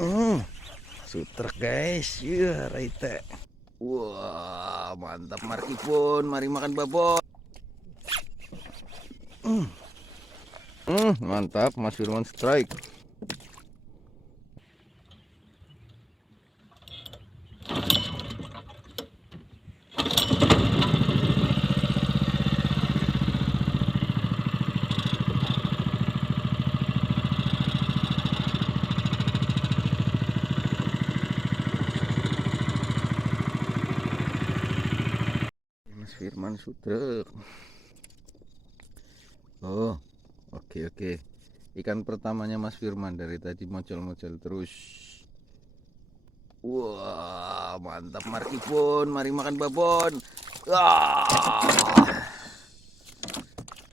Hmm, sutrek guys, ya raite. Wah, mantap Markipun, mari makan babon. Mantap Mas Firman strike. Mas Firman sutrek. Oh, oke oke. Ikan pertamanya Mas Firman dari tadi mocel-mocel terus. Wah, mantap Markipun, mari makan babon. Wah,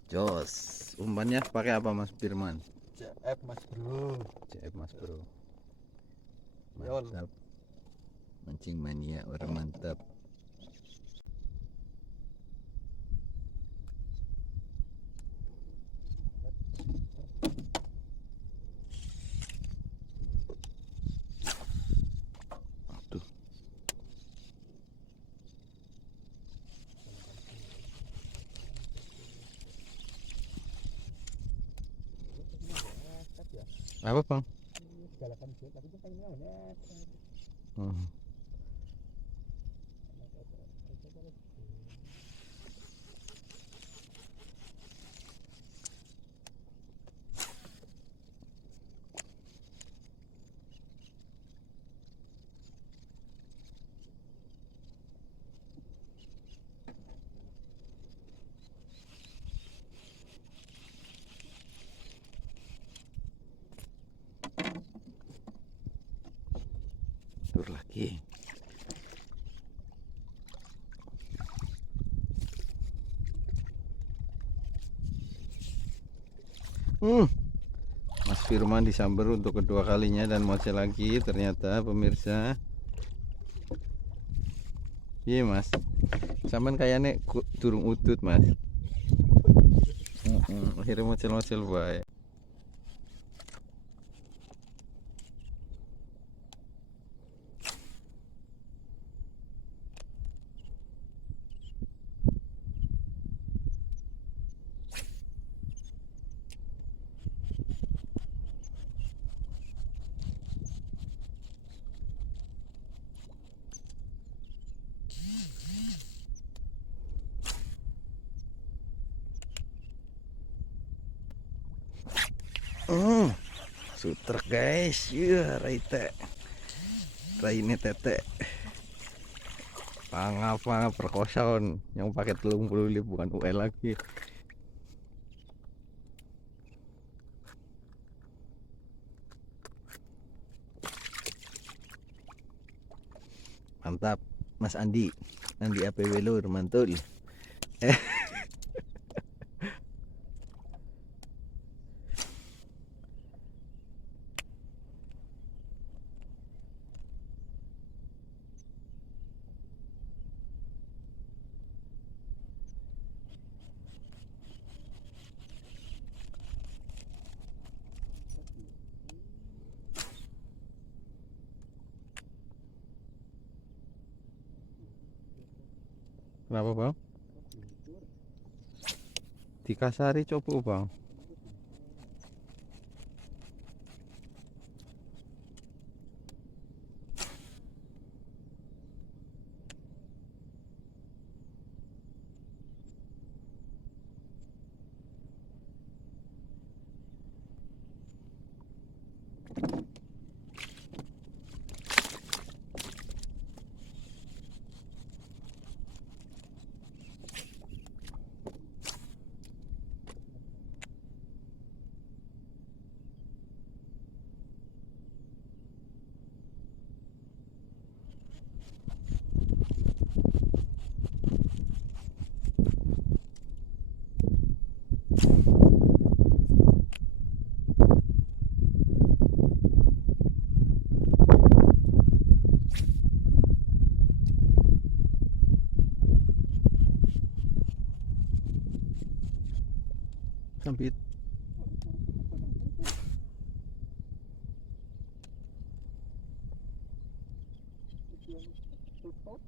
jos. Umpannya pakai apa Mas Firman? CF Mas Bro. CF Mas Bro. Yol. Mantap. Mancing mania orang mantap. Tuh. Apa bang? Hmm. Tur lagi. Mas Firman disamber untuk kedua kalinya dan mocel lagi ternyata pemirsa. Iya mas, sampean kayaknya durung utut mas. Akhirnya mocel-mocel baik. Sutrek guys, ya raite. Raine tete. Pangapa perkosaon yang pakai telung puluh bukan UL lagi. Mantap, Mas Andi. Andi APW Lur, mantul. Kenapa bang? Dikasari coba bang. Sambit. tutup.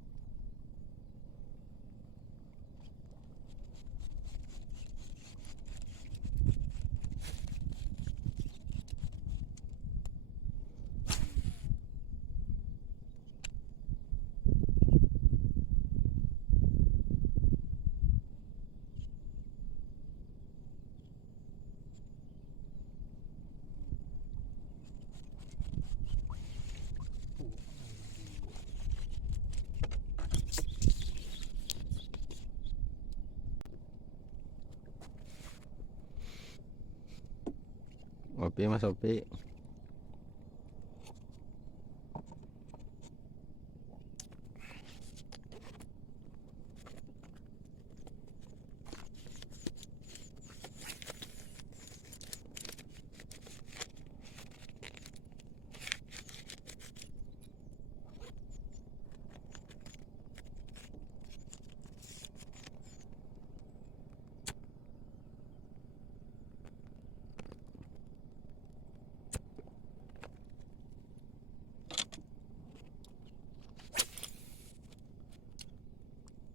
Opi Mas Opi.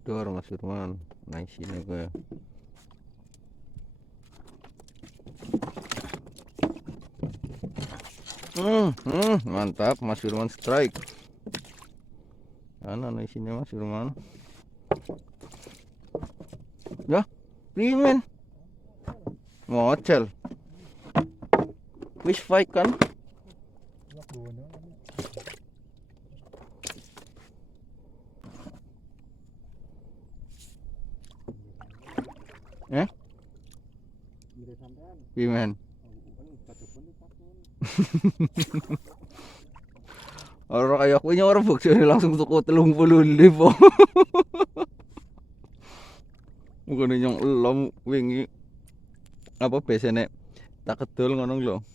Dor Mas Firman, naik sini gue. Mantap Mas Firman strike. Mana naik sini Mas Firman? Ya, pimen. Ngocel. Fish fight kan? Pimen. Orang kayak punya orang bukti langsung tuku 30.000. Bukan yang elom wingi apa biasanya tak kedul ngono lho.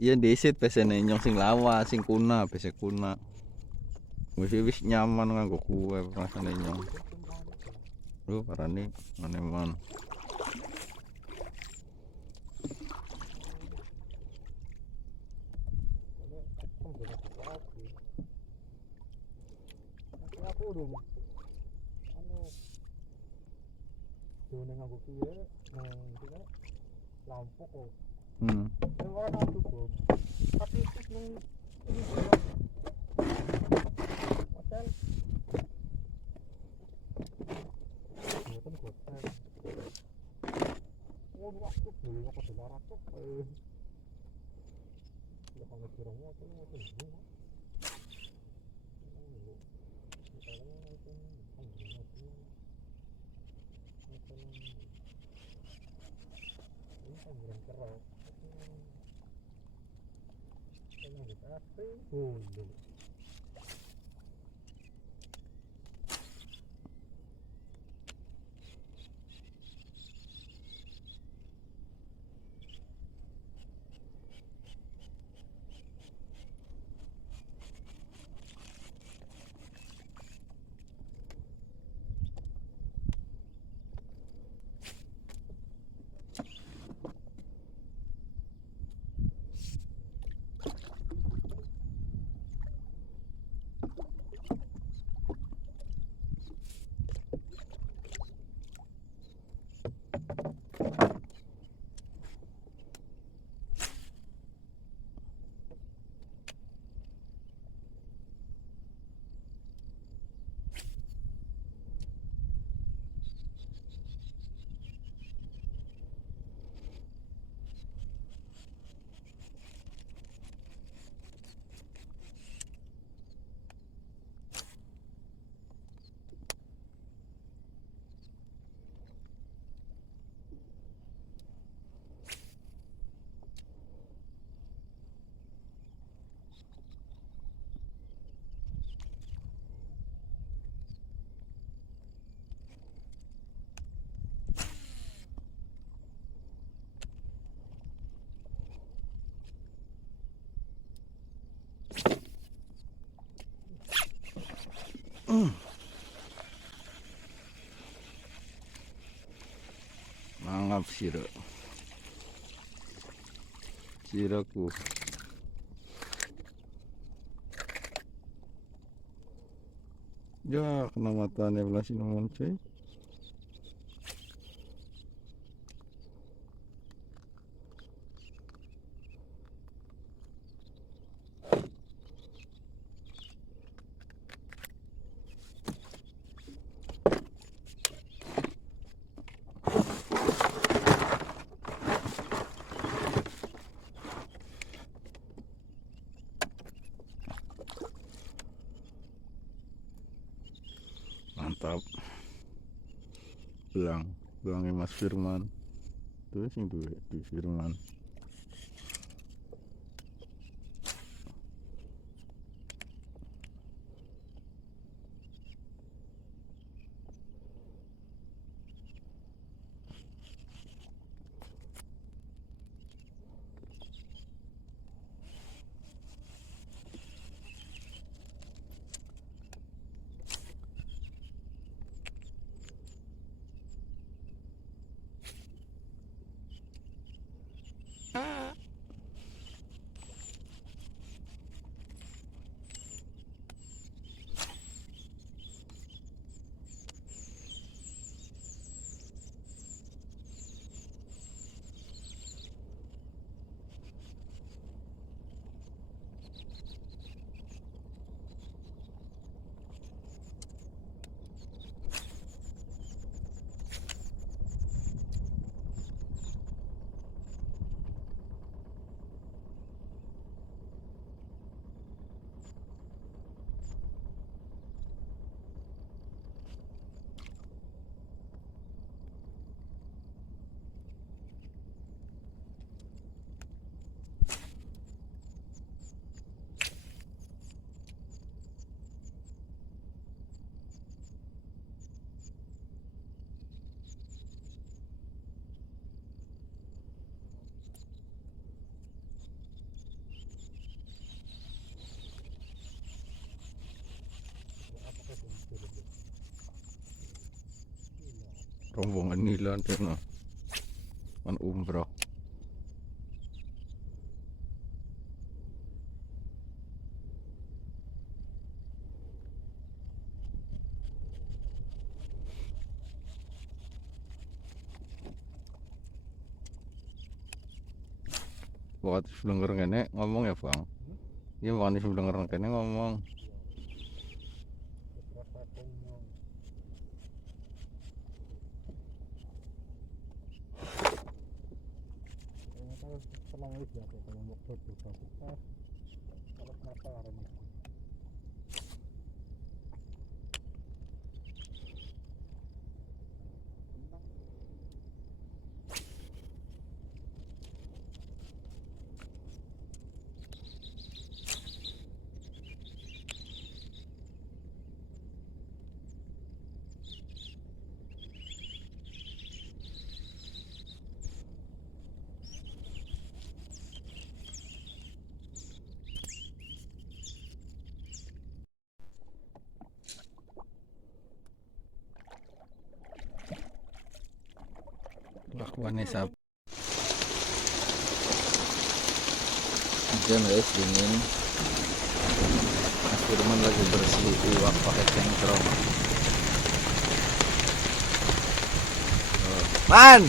Iya desit biasanya nyong sing lawa, sing kuna, biasa kuna. Wis nyaman nganggo kuwe rasane nyong. Lho parane maneman. Aku urung. Dene nganggo kuwi nang lampu kok. Ora tau bom. Tapi itu nang hotel. Mboten hotel. Oh, waktu dulu aku dilarang kok. Ya kalau dirongnya itu. Mangap siraku. Ya kena matanya belah sinuman cuy. Mantap. Belangnya Mas Firman. Tuh sing duwe di Firman. Rombongan nila tuh no. Man umroh. Buat sebelum kene ngomong ya bang. Iya bukan sebelum kene ngomong. Selang wis ya kalau mau foto kalau mata arena. Lakuannya sap. Hujan guys, dingin. Mas Firman lagi bersih iwak pakai cengkrong. Man.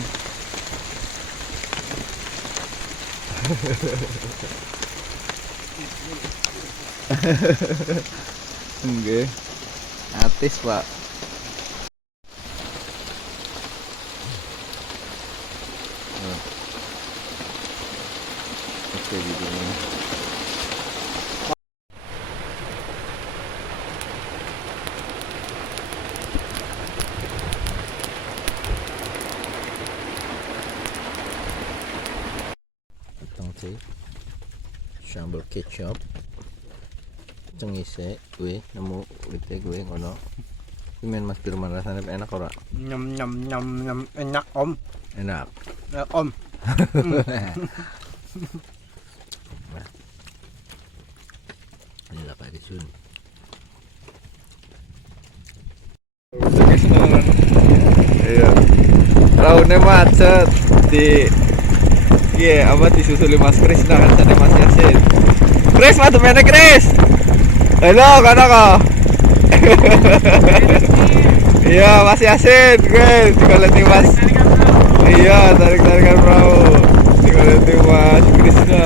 Enggak. Atis pak. Oke gitu nih. Sih sambal kecap cengise gue nemu wite gue ngono men Mas Firman rasanya enak ora Nyam nyam nyam nyam enak om. enak Om. ini lah Pak Disun iya raunnya macet di iya, apa disusuli Mas Kris nah kan tadi Mas Yasin. Kris, matu mana Kris? Halo, kana ka? Iya, masih asin, guys. Dikoleksi Mas. Iya, tarik-tarikan perahu. Dikoleksi Mas Krisna.